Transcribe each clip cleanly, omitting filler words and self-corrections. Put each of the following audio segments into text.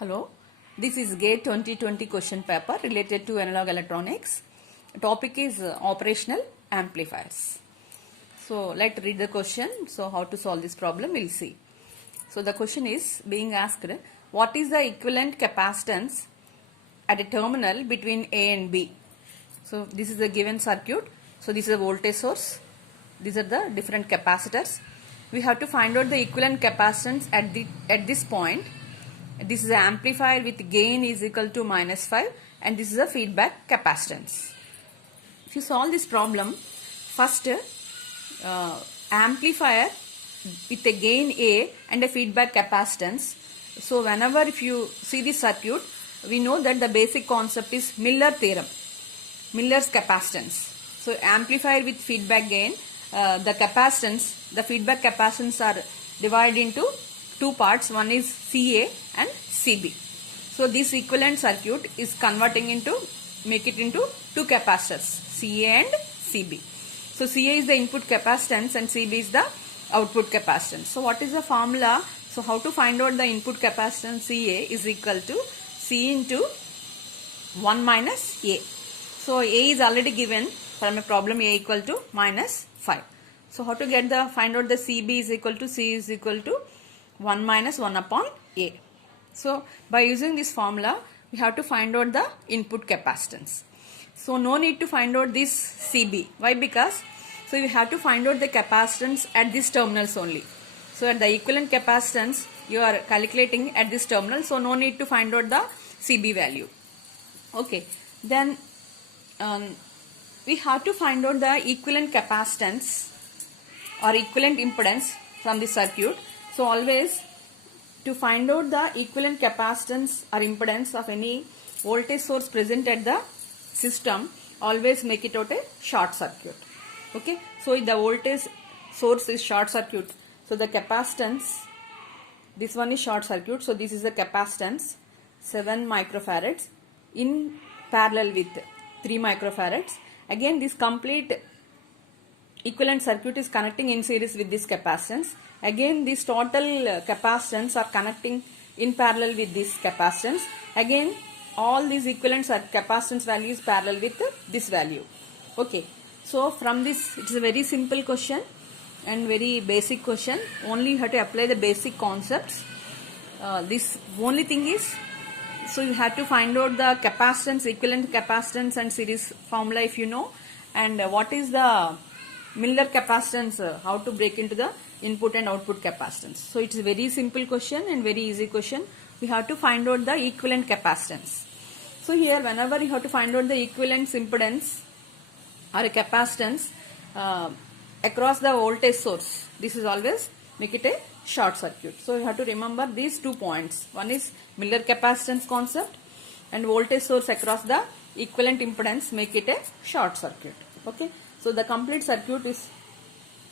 Hello, this is GATE 2020 question paper related to analog electronics. Topic is operational amplifiers. So let's read the question. So how to solve this problem, we'll see. So the question is being asked, what is the equivalent capacitance at a terminal between A and B? So this is the given circuit. So this is a voltage source. These are the different capacitors. We have to find out the equivalent capacitance at this point. This is an amplifier with gain is equal to -5 and this is a feedback capacitance. If you solve this problem, first amplifier with a gain A and a feedback capacitance. So whenever if you see this circuit, we know that the basic concept is Miller theorem, Miller's capacitance. So amplifier with feedback gain, the capacitance, the feedback capacitance are divided into two parts. One is CA and CB. So this equivalent circuit is converting into, make it into two capacitors, CA and CB. So CA is the input capacitance and CB is the output capacitance. So what is the formula? So how to find out the input capacitance? CA is equal to C into 1 minus A. So A is already given from a problem, A equal to -5. So how to get the, find out the CB is equal to C is equal to 1 minus 1 upon A. So by using this formula, we have to find out the input capacitance. So no need to find out this CB. Why? Because so we have to find out the capacitance at these terminals only. So at the equivalent capacitance you are calculating at this terminal. So no need to find out the CB value. Okay. Then we have to find out the equivalent capacitance or equivalent impedance from the circuit. So always to find out the equivalent capacitance or impedance of any voltage source present at the system, always make it out a short circuit. Okay. So if the voltage source is short circuit, so the capacitance, this one is short circuit. So this is the capacitance 7 microfarads in parallel with 3 microfarads. Again this complete equivalent circuit is connecting in series with this capacitance. Again this total capacitance are connecting in parallel with this capacitance. Again all these equivalents are capacitance value is parallel with this value. Okay. So from this, it is a very simple question and very basic question. Only you have to apply the basic concepts. This only thing is, so you have to find out the capacitance, equivalent capacitance and series formula if you know, and what is the Miller capacitance, how to break into the input and output capacitance. So it is a very simple question and very easy question. We have to find out the equivalent capacitance. So here whenever you have to find out the equivalent impedance or a capacitance across the voltage source, this is always make it a short circuit. So you have to remember these 2 points. One is Miller capacitance concept and voltage source across the equivalent impedance, make it a short circuit. Okay. So the complete circuit is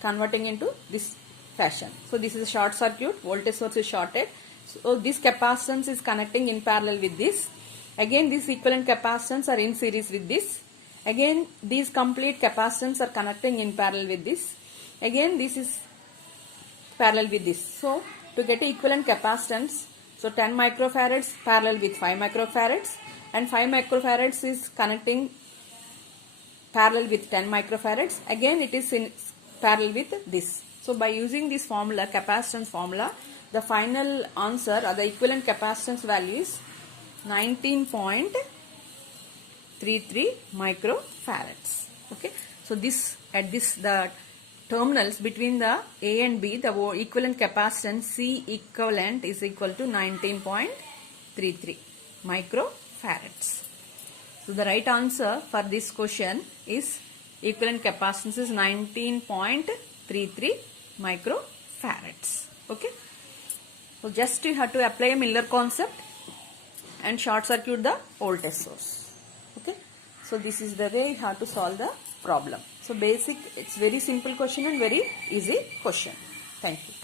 converting into this fashion. So this is a short circuit, voltage source is shorted. So this capacitance is connecting in parallel with this. Again these equivalent capacitance are in series with this. Again these complete capacitance are connecting in parallel with this. Again this is parallel with this. So to get equivalent capacitance, so 10 microfarads parallel with 5 microfarads and 5 microfarads is connecting parallel with 10 microfarads. Again it is in parallel with this. So by using this formula, capacitance formula, the final answer or the equivalent capacitance value is 19.33 microfarads. Okay. So this at this the terminals between the A and B, the equivalent capacitance C equivalent is equal to 19.33 microfarads. So the right answer for this question is equivalent capacitance is 19.33 microfarads. Okay. So just you have to apply a Miller concept and short circuit the voltage source. Okay. So this is the way you have to solve the problem. So basic, it's very simple question and very easy question. Thank you.